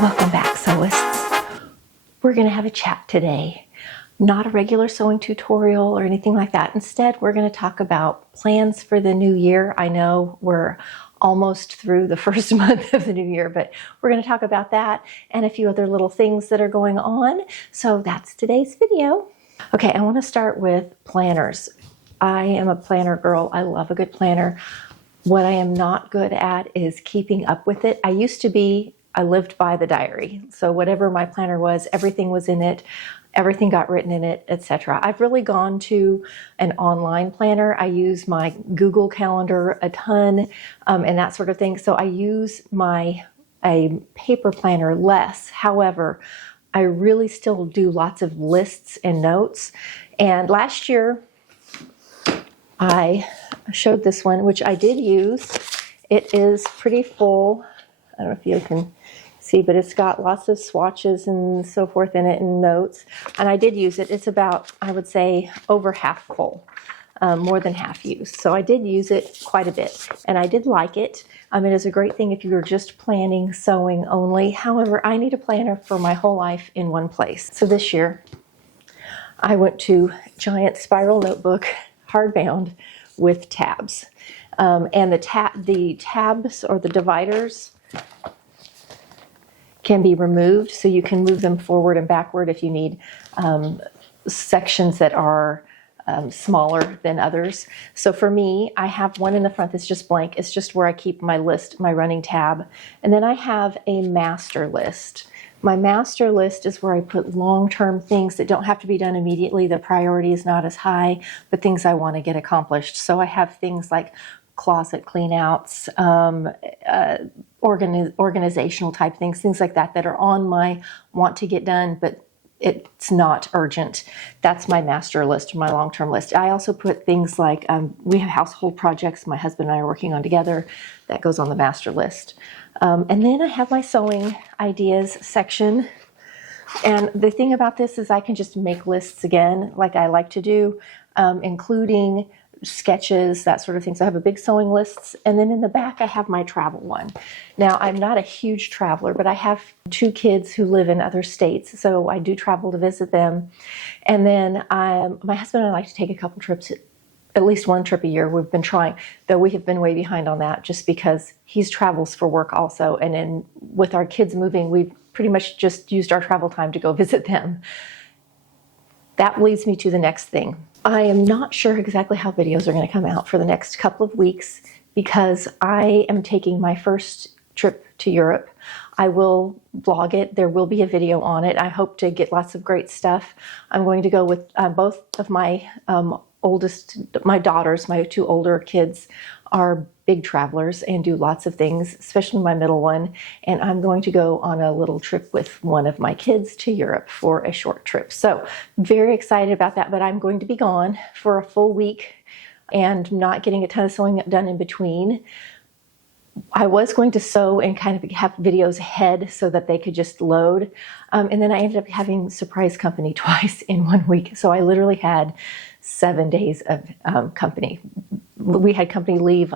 Welcome back, sewists. We're going to have a chat today. Not a regular sewing tutorial or anything like that. Instead, we're going to talk about plans for the new year. I know we're almost through the first month of the new year, but we're going to talk about that and a few other little things that are going on. So that's today's video. Okay, I want to start with planners. I am a planner girl. I love a good planner. What I am not good at is keeping up with it. I lived by the diary. So whatever my planner was, everything was in it. Everything got written in it, etc. I've really gone to an online planner. I use my Google Calendar a ton and that sort of thing. So I use a paper planner less. However, I really still do lots of lists and notes. And last year, I showed this one, which I did use. It is pretty full. I don't know if you can see, but it's got lots of swatches and so forth in it and notes. And I did use it. It's about, I would say, over half full, more than half used. So I did use it quite a bit and I did like it. It is a great thing if you're just planning sewing only. However, I need a planner for my whole life in one place. So this year I went to giant spiral notebook, hardbound with tabs. And the tabs or the dividers can be removed, so you can move them forward and backward if you need sections that are smaller than others. So for me, I have one in the front that's just blank. It's just where I keep my list, my running tab. And then I have a master list. My master list is where I put long-term things that don't have to be done immediately. The priority is not as high, but things I want to get accomplished. So I have things like closet cleanouts, organizational type things like that that are on my want to get done, but it's not urgent. That's my master list, my long-term list. I also put things like, we have household projects my husband and I are working on together. That goes on the master list. And then I have my sewing ideas section. And the thing about this is I can just make lists again, like I like to do, including sketches, that sort of thing. So I have a big sewing lists, and then in the back I have my travel one. Now I'm not a huge traveler, but I have 2 kids who live in other states, so I do travel to visit them. And then my husband and I like to take a couple trips, at least one trip a year. We've been trying, though we have been way behind on that just because he travels for work also, and then with our kids moving, we've pretty much just used our travel time to go visit them. That leads me to the next thing. I am not sure exactly how videos are going to come out for the next couple of weeks because I am taking my first trip to Europe. I will vlog it. There will be a video on it. I hope to get lots of great stuff. I'm going to go with both of my my daughters, my 2 older kids are big travelers and do lots of things, especially my middle one. And I'm going to go on a little trip with one of my kids to Europe for a short trip. So very excited about that, but I'm going to be gone for a full week and not getting a ton of sewing done in between. I was going to sew and kind of have videos ahead so that they could just load. And then I ended up having surprise company twice in 1 week. So I literally had 7 days of company. We had company leave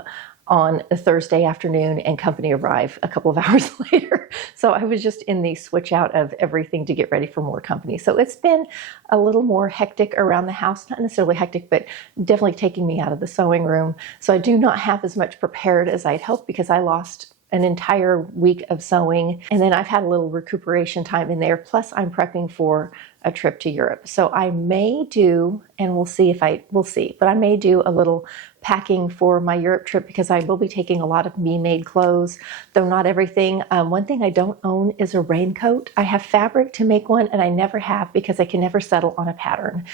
on a Thursday afternoon and company arrive a couple of hours later. So I was just in the switch out of everything to get ready for more company. So it's been a little more hectic around the house, not necessarily hectic, but definitely taking me out of the sewing room. So I do not have as much prepared as I'd hoped because I lost an entire week of sewing. And then I've had a little recuperation time in there. Plus I'm prepping for a trip to Europe. So I may do, and we'll see, but I may do a little packing for my Europe trip because I will be taking a lot of me-made clothes, though not everything. One thing I don't own is a raincoat. I have fabric to make one and I never have because I can never settle on a pattern.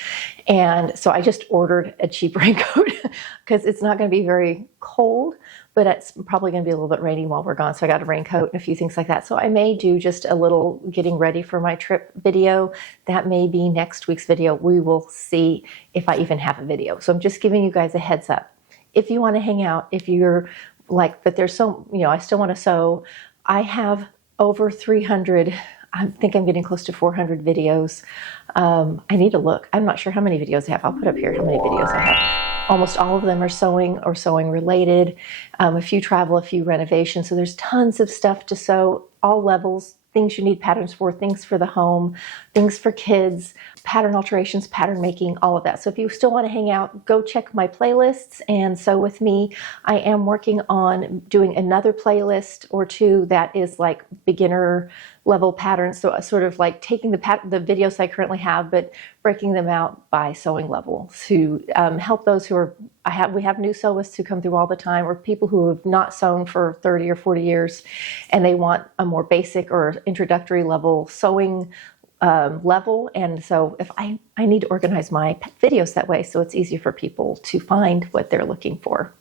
And so I just ordered a cheap raincoat because it's not going to be very cold, but it's probably going to be a little bit rainy while we're gone. So I got a raincoat and a few things like that. So I may do just a little getting ready for my trip video. That may be next week's video. We will see if I even have a video. So I'm just giving you guys a heads up. If you want to hang out, if you're like, but there's so, I still want to sew. I have over 300, I think I'm getting close to 400 videos. I need to look. I'm not sure how many videos I have. I'll put up here how many videos I have. Almost all of them are sewing or sewing related. A few travel, a few renovation. So there's tons of stuff to sew, all levels. things you need patterns for, things for the home, things for kids, pattern alterations, pattern making, all of that. So if you still want to hang out, go check my playlists and sew with me. I am working on doing another playlist or two that is like beginner level patterns. So sort of like taking the videos I currently have, but breaking them out by sewing level to help those who are, we have new sewists who come through all the time, or people who have not sewn for 30 or 40 years and they want a more basic or introductory level sewing level. And so if I need to organize my videos that way so it's easier for people to find what they're looking for.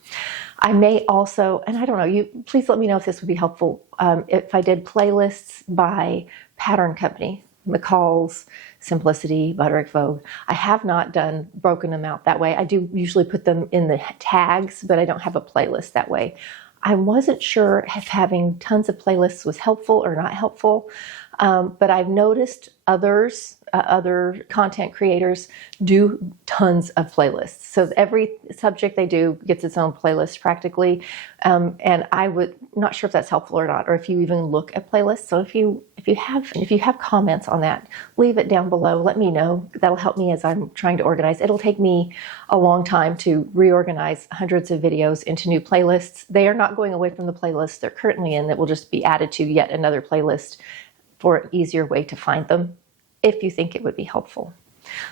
I may also, and I don't know, you please let me know if this would be helpful, if I did playlists by pattern company, McCall's, Simplicity, Butterick, Vogue. I have not broken them out that way. I do usually put them in the tags, but I don't have a playlist that way. I wasn't sure if having tons of playlists was helpful or not helpful, but I've noticed other content creators do tons of playlists. So every subject they do gets its own playlist practically. And I would not sure if that's helpful or not, or if you even look at playlists. So if you have comments on that, leave it down below. Let me know. That'll help me as I'm trying to organize. It'll take me a long time to reorganize hundreds of videos into new playlists. They are not going away from the playlist they're currently in. That will just be added to yet another playlist for an easier way to find them, if you think it would be helpful.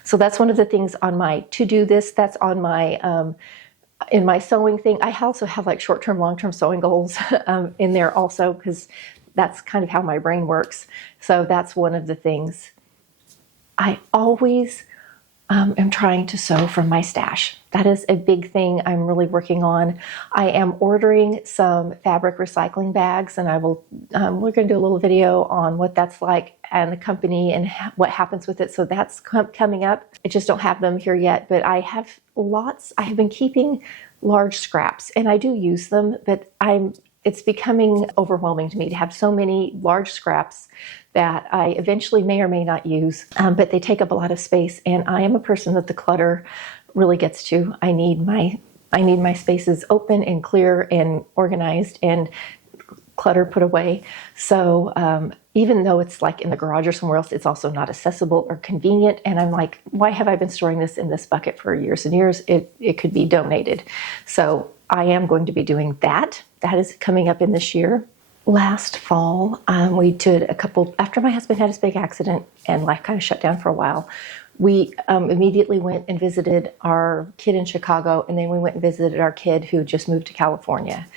So that's one of the things on my to-do list. That's on my, in my sewing thing. I also have like short-term, long-term sewing goals in there also, because that's kind of how my brain works. So that's one of the things. I always am trying to sew from my stash. That is a big thing I'm really working on. I am ordering some fabric recycling bags, and we're going to do a little video on what that's like and the company and what happens with it. So that's coming up. I just don't have them here yet, but I have lots. I have been keeping large scraps, and I do use them, but it's becoming overwhelming to me to have so many large scraps that I eventually may or may not use, but they take up a lot of space, and I am a person that the clutter really gets to. I need my spaces open and clear and organized and clutter put away. So even though it's like in the garage or somewhere else, it's also not accessible or convenient. And I'm like, why have I been storing this in this bucket for years and years? It could be donated. So I am going to be doing that. That is coming up in this year. Last fall, we did after my husband had his big accident and life kind of shut down for a while, we immediately went and visited our kid in Chicago, and then we went and visited our kid who just moved to California.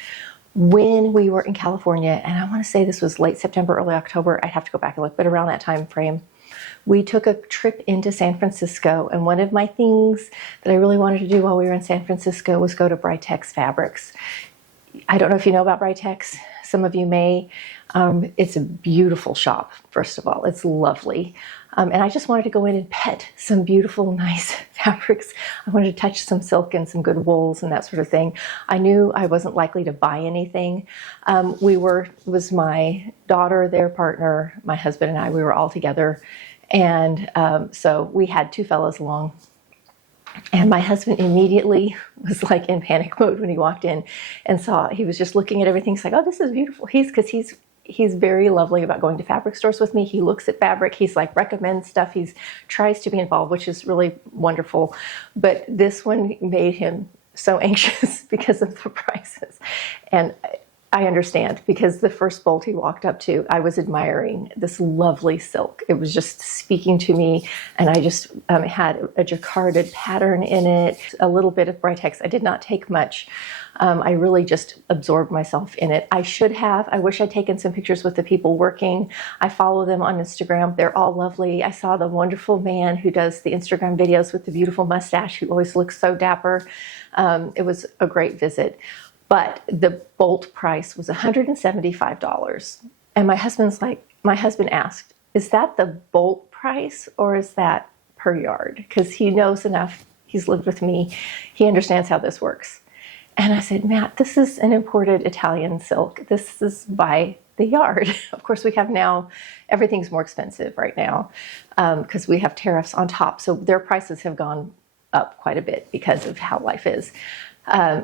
When we were in California, and I want to say this was late September, early October, I'd have to go back and look, but around that time frame, we took a trip into San Francisco, and one of my things that I really wanted to do while we were in San Francisco was go to Britex Fabrics. I don't know if you know about Britex. Some of you may. It's a beautiful shop, first of all. It's lovely. And I just wanted to go in and pet some beautiful, nice fabrics. I wanted to touch some silk and some good wools and that sort of thing. I knew I wasn't likely to buy anything. It was my daughter, their partner, my husband and I, we were all together. And so we had two fellows along. And my husband immediately was like in panic mode when he walked in and he was just looking at everything. He's like, oh, this is beautiful. He's very lovely about going to fabric stores with me. He looks at fabric. He's like recommends stuff. He tries to be involved, which is really wonderful. But this one made him so anxious because of the prices. And I understand, because the first bolt he walked up to, I was admiring this lovely silk. It was just speaking to me, and I just had a jacquarded pattern in it, a little bit of Britex. I did not take much. I really just absorbed myself in it. I wish I'd taken some pictures with the people working. I follow them on Instagram. They're all lovely. I saw the wonderful man who does the Instagram videos with the beautiful mustache, who always looks so dapper. It was a great visit. But the bolt price was $175. And my husband asked, is that the bolt price or is that per yard? Because he knows enough. He's lived with me. He understands how this works. And I said, Matt, this is an imported Italian silk. This is by the yard. Of course, we have now, everything's more expensive right now because we have tariffs on top. So their prices have gone up quite a bit because of how life is.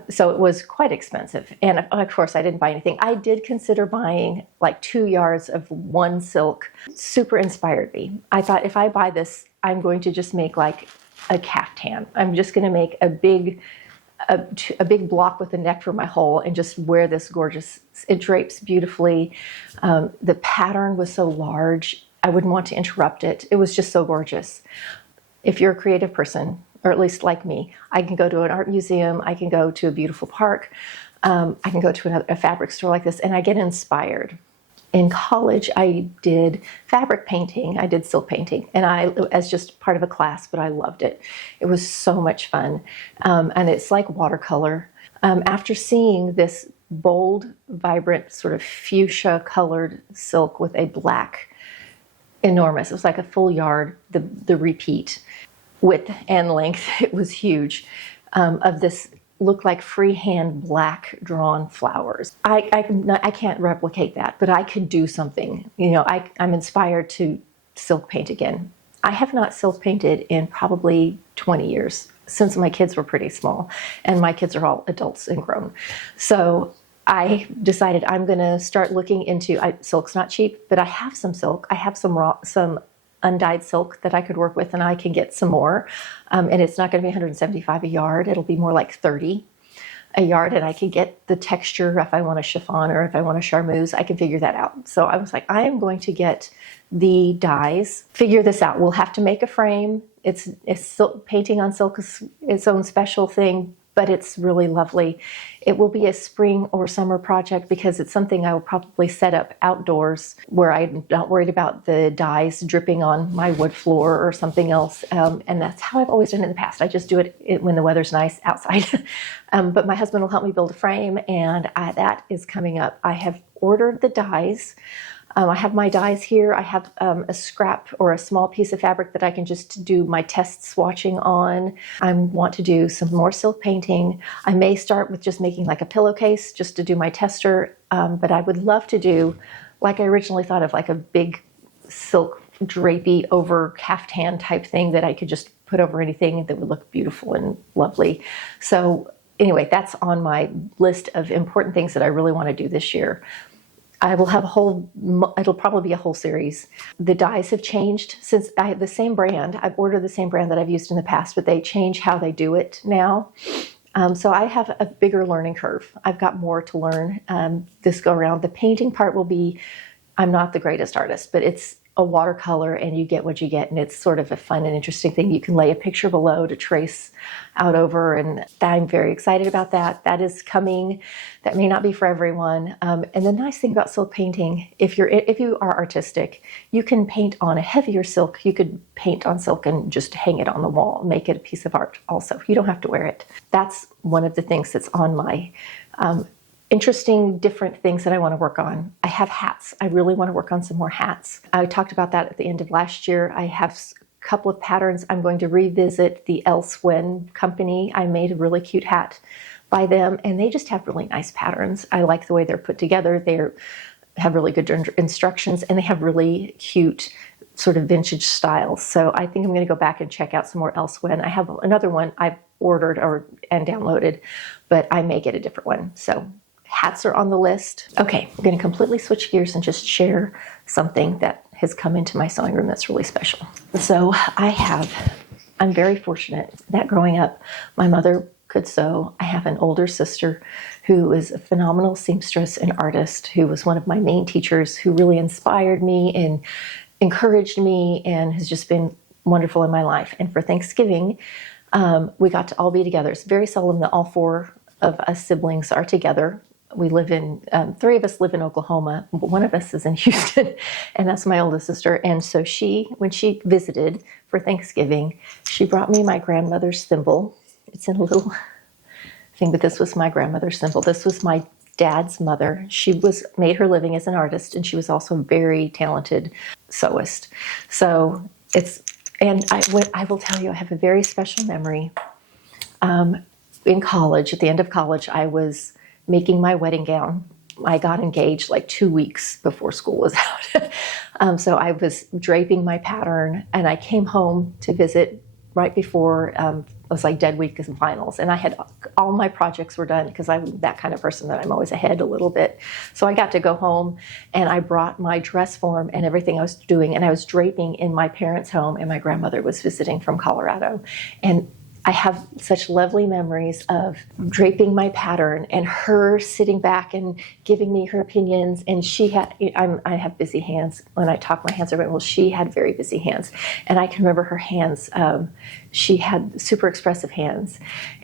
So it was quite expensive. And of course, I didn't buy anything. I did consider buying like 2 yards of one silk. Super inspired me. I thought, if I buy this, I'm going to just make like a caftan. I'm just going to make a big block with a neck for my whole and just wear this gorgeous. It drapes beautifully. The pattern was so large, I wouldn't want to interrupt it. It was just so gorgeous. If you're a creative person, or at least like me, I can go to an art museum, I can go to a beautiful park, I can go to a fabric store like this, and I get inspired. In college, I did fabric painting, I did silk painting, and as just part of a class, but I loved it. It was so much fun, and it's like watercolor. After seeing this bold, vibrant, sort of fuchsia colored silk with a black, enormous, it was like a full yard, the repeat, width and length, it was huge, of this looked like freehand black drawn flowers. I can't replicate that, but I could do something. I'm inspired to silk paint again. I have not silk painted in probably 20 years, since my kids were pretty small, and my kids are all adults and grown. So I decided I'm going to start looking into, silk's not cheap, but I have some silk. I have some undyed silk that I could work with, and I can get some more. And it's not going to be $175 a yard. It'll be more like $30 a yard, and I can get the texture if I want a chiffon or if I want a charmeuse. I can figure that out. So I was like, I am going to get the dyes, figure this out. We'll have to make a frame. It's silk, painting on silk is its own special thing, but it's really lovely. It will be a spring or summer project because it's something I will probably set up outdoors where I'm not worried about the dyes dripping on my wood floor or something else. And that's how I've always done it in the past. I just do it when the weather's nice outside. But my husband will help me build a frame, and that is coming up. I have ordered the dyes. I have my dyes here. I have a scrap or a small piece of fabric that I can just do my test swatching on. I want to do some more silk painting. I may start with just making like a pillowcase just to do my tester, but I would love to do, like I originally thought of, like a big silk drapey over caftan type thing that I could just put over anything that would look beautiful and lovely. So anyway, that's on my list of important things that I really want to do this year. I will have it'll probably be a whole series. The dyes have changed since I have the same brand. I've ordered the same brand that I've used in the past, but they change how they do it now. So I have a bigger learning curve. I've got more to learn this go around. The painting part will be, I'm not the greatest artist, but it's a watercolor and you get what you get, and it's sort of a fun and interesting thing. You can lay a picture below to trace out over, and I'm very excited about that. That is coming. That may not be for everyone. And the nice thing about silk painting, if you are artistic, you can paint on a heavier silk. You could paint on silk and just hang it on the wall, make it a piece of art also. You don't have to wear it. That's one of the things that's on my interesting, different things that I want to work on. I have hats. I really want to work on some more hats. I talked about that at the end of last year. I have a couple of patterns. I'm going to revisit the Elsewhen company. I made a really cute hat by them, and they just have really nice patterns. I like the way they're put together. They have really good instructions, and they have really cute sort of vintage styles. So I think I'm going to go back and check out some more Elsewhen. I have another one I've ordered and downloaded, but I may get a different one. So hats are on the list. Okay, I'm going to completely switch gears and just share something that has come into my sewing room that's really special. So I'm very fortunate that growing up, my mother could sew. I have an older sister who is a phenomenal seamstress and artist, who was one of my main teachers, who really inspired me and encouraged me and has just been wonderful in my life. And for Thanksgiving, we got to all be together. It's very seldom that all four of us siblings are together. We live in, three of us live in Oklahoma, but one of us is in Houston, and that's my oldest sister. And so when she visited for Thanksgiving, she brought me my grandmother's thimble. It's in a little thing, but this was my grandmother's thimble. This was my dad's mother. She made her living as an artist, and she was also a very talented sewist. So I will tell you, I have a very special memory. In college, at the end of college, I was making my wedding gown. I got engaged like 2 weeks before school was out. So I was draping my pattern, and I came home to visit right before was like dead week in finals, and I had all my projects were done because I'm that kind of person that I'm always ahead a little bit. So I got to go home, and I brought my dress form and everything I was doing, and I was draping in my parents' home, and my grandmother was visiting from Colorado. And I have such lovely memories of draping my pattern and her sitting back and giving me her opinions. And I have busy hands. When I talk, my hands are very, well, she had very busy hands. And I can remember her hands. She had super expressive hands,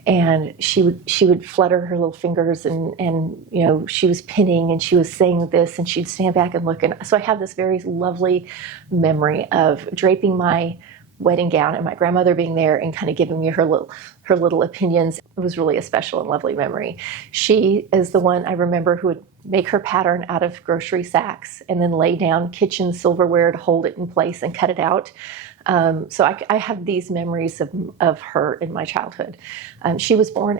and she would flutter her little fingers, and she was pinning and she was saying this, and she'd stand back and look. And so I have this very lovely memory of draping my wedding gown and my grandmother being there and kind of giving me her little opinions. It was really a special and lovely memory. She is the one I remember who would make her pattern out of grocery sacks and then lay down kitchen silverware to hold it in place and cut it out. So I have these memories of her in my childhood. She was born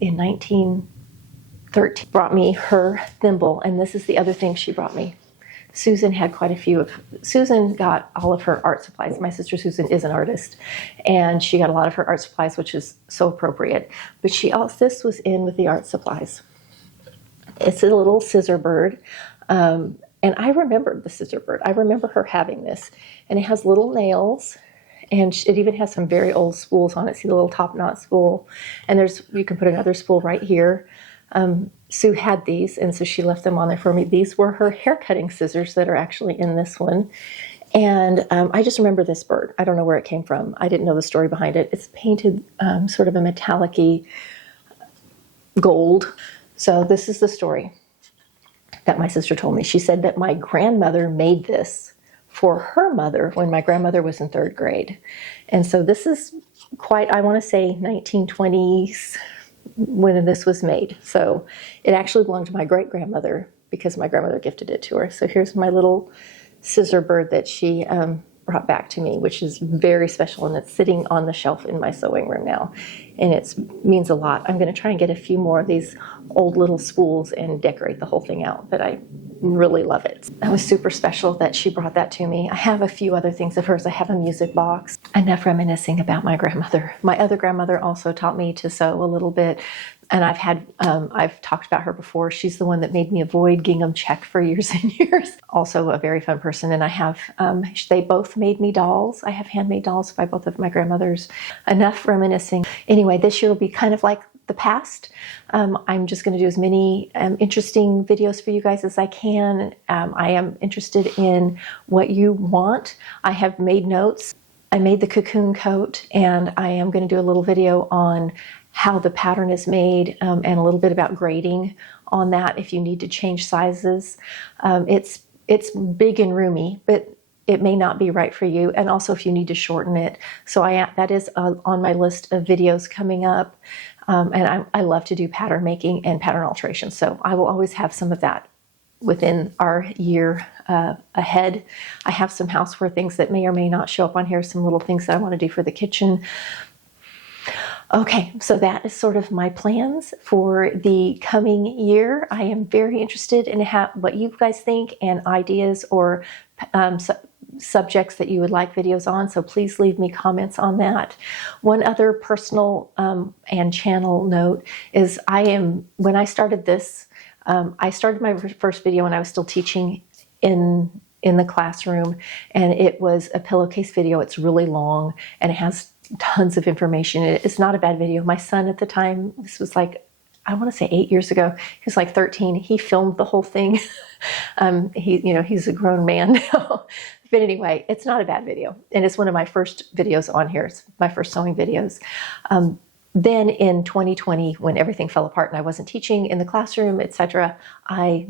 in 1913. Brought me her thimble, and this is the other thing she brought me. Susan had quite a few Susan got all of her art supplies. My sister Susan is an artist, and she got a lot of her art supplies, which is so appropriate. But this was in with the art supplies. It's a little scissor bird, and I remember the scissor bird. I remember her having this, and it has little nails, and it even has some very old spools on it. See the little top knot spool, and you can put another spool right here. Sue had these, and so she left them on there for me. These were her hair cutting scissors that are actually in this one. And I just remember this bird. I don't know where it came from. I didn't know the story behind it. It's painted sort of a metallic-y gold. So this is the story that my sister told me. She said that my grandmother made this for her mother when my grandmother was in 3rd grade. And so this is quite, I want to say 1920s, when this was made. So it actually belonged to my great-grandmother because my grandmother gifted it to her. So here's my little scissor bird that she brought back to me, which is very special, and it's sitting on the shelf in my sewing room now, and it means a lot. I'm going to try and get a few more of these old little spools and decorate the whole thing out, but I really love it. That was super special that she brought that to me. I have a few other things of hers. I have a music box. Enough reminiscing about my grandmother. My other grandmother also taught me to sew a little bit, and I've talked about her before. She's the one that made me avoid gingham check for years and years. Also a very fun person, and I have, they both made me dolls. I have handmade dolls by both of my grandmothers. Enough reminiscing. Anyway, this year will be kind of like the past. I'm just going to do as many interesting videos for you guys as I can. I am interested in what you want. I have made notes. I made the cocoon coat, and I am going to do a little video on how the pattern is made, and a little bit about grading on that if you need to change sizes. It's big and roomy, but it may not be right for you, and also if you need to shorten it. So that is on my list of videos coming up. And I love to do pattern making and pattern alteration. So I will always have some of that within our year ahead. I have some houseware things that may or may not show up on here, some little things that I want to do for the kitchen. Okay, so that is sort of my plans for the coming year. I am very interested in what you guys think and ideas or subjects that you would like videos on, so please leave me comments on that. One other personal and channel note is when I started this, I started my first video when I was still teaching in the classroom, and it was a pillowcase video. It's really long, and it has tons of information. It's not a bad video. My son at the time, this was like, I want to say 8 years ago, he was like 13. He filmed the whole thing. He's a grown man now. But anyway, it's not a bad video. And it's one of my first videos on here. It's my first sewing videos. Then in 2020, when everything fell apart and I wasn't teaching in the classroom, etc., I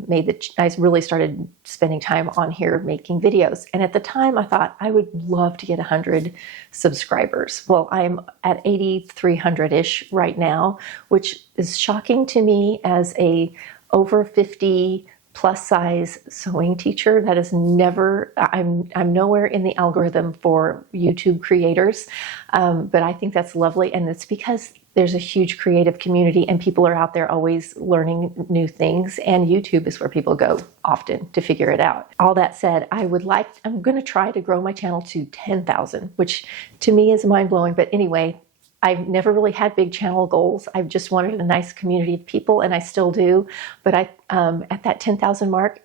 really started spending time on here making videos. And at the time, I thought I would love to get 100 subscribers. Well, I'm at 8,300-ish right now, which is shocking to me as a over 50 plus size sewing teacher. That is I'm nowhere in the algorithm for YouTube creators, but I think that's lovely, and it's because there's a huge creative community and people are out there always learning new things, and YouTube is where people go often to figure it out. All that said, I'm going to try to grow my channel to 10,000, which to me is mind-blowing, but anyway, I've never really had big channel goals. I've just wanted a nice community of people, and I still do. But at that 10,000 mark,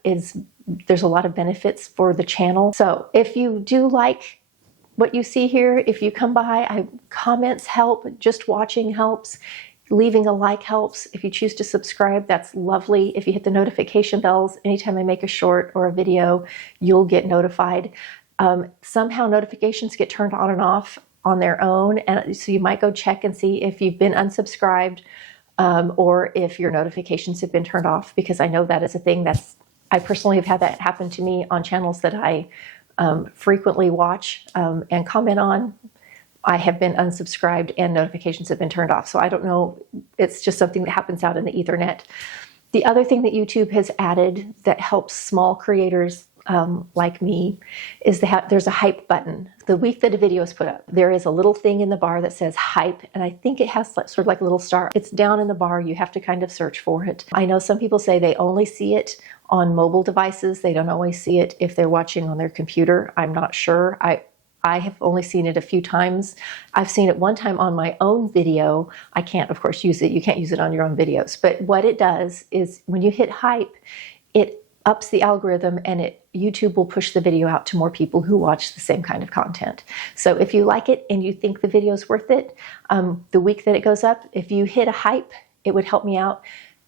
there's a lot of benefits for the channel. So if you do like what you see here, if you come by, comments help, just watching helps, leaving a like helps. If you choose to subscribe, that's lovely. If you hit the notification bells, anytime I make a short or a video, you'll get notified. Somehow notifications get turned on and off on their own, and so you might go check and see if you've been unsubscribed or if your notifications have been turned off, because I know that is a thing I personally have had that happen to me on channels that I frequently watch and comment on. I have been unsubscribed and notifications have been turned off. So I don't know, it's just something that happens out in the Ethernet. The other thing that YouTube has added that helps small creators like me is there's a hype button. The week that a video is put up, there is a little thing in the bar that says hype, and I think it has sort of like a little star. It's down in the bar. You have to kind of search for it. I know some people say they only see it on mobile devices. They don't always see it if they're watching on their computer. I'm not sure. I have only seen it a few times. I've seen it one time on my own video. I can't, of course, use it. You can't use it on your own videos. But what it does is when you hit hype, it ups the algorithm, and YouTube will push the video out to more people who watch the same kind of content. So if you like it and you think the video is worth it, the week that it goes up, if you hit a hype, it would help me out.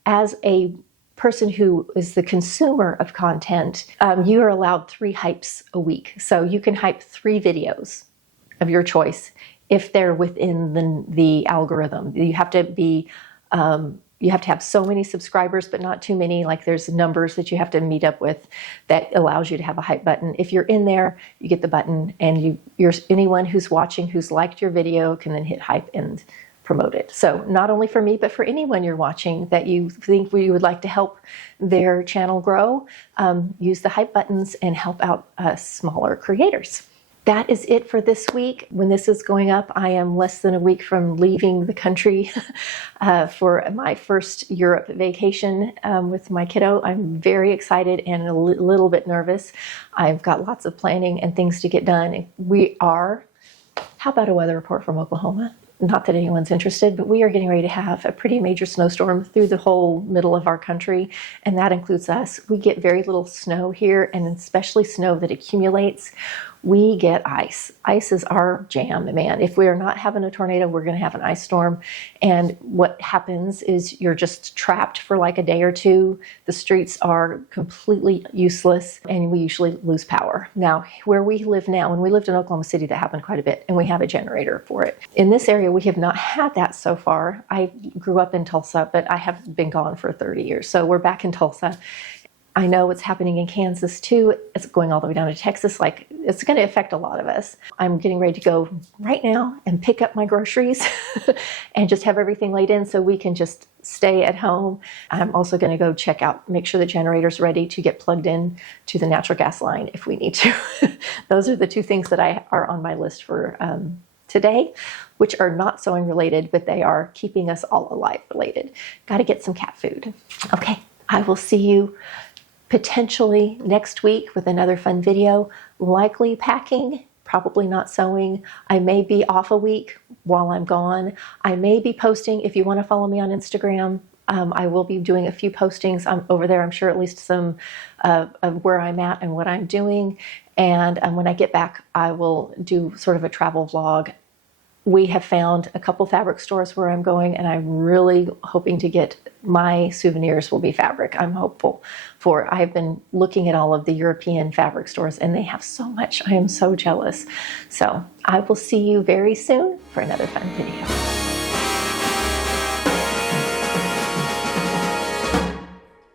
As a person who is the consumer of content, you are allowed 3 hypes a week. So you can hype 3 videos of your choice if they're within the algorithm. You have to have so many subscribers, but not too many. Like there's numbers that you have to meet up with that allows you to have a hype button. If you're in there, you get the button, and anyone who's watching who's liked your video can then hit hype and promote it. So not only for me, but for anyone you're watching that you think we would like to help their channel grow, use the hype buttons and help out smaller creators. That is it for this week. When this is going up, I am less than a week from leaving the country for my first Europe vacation with my kiddo. I'm very excited and a little bit nervous. I've got lots of planning and things to get done. How about a weather report from Oklahoma? Not that anyone's interested, but we are getting ready to have a pretty major snowstorm through the whole middle of our country, and that includes us. We get very little snow here, and especially snow that accumulates. We get ice. Ice is our jam, man. If we are not having a tornado, we're going to have an ice storm. And what happens is you're just trapped for like a day or two. The streets are completely useless, and we usually lose power. Now, where we live now, when we lived in Oklahoma City, that happened quite a bit, and we have a generator for it. In this area, we have not had that so far. I grew up in Tulsa, but I have been gone for 30 years. So we're back in Tulsa. I know what's happening in Kansas too. It's going all the way down to Texas. Like, it's going to affect a lot of us. I'm getting ready to go right now and pick up my groceries and just have everything laid in so we can just stay at home. I'm also going to go check out, make sure the generator's ready to get plugged in to the natural gas line if we need to. Those are the 2 things that are on my list for today, which are not sewing related, but they are keeping us all alive related. Got to get some cat food. Okay, I will see you potentially next week with another fun video, likely packing, probably not sewing. I may be off a week while I'm gone. I may be posting. If you want to follow me on Instagram, I will be doing a few postings. I'm over there, I'm sure, at least some of where I'm at and what I'm doing. And when I get back, I will do sort of a travel vlog. We have found a couple fabric stores where I'm going, and I'm really hoping to get my souvenirs will be fabric. I'm hopeful for. I have been looking at all of the European fabric stores, and they have so much. I am so jealous. So I will see you very soon for another fun video.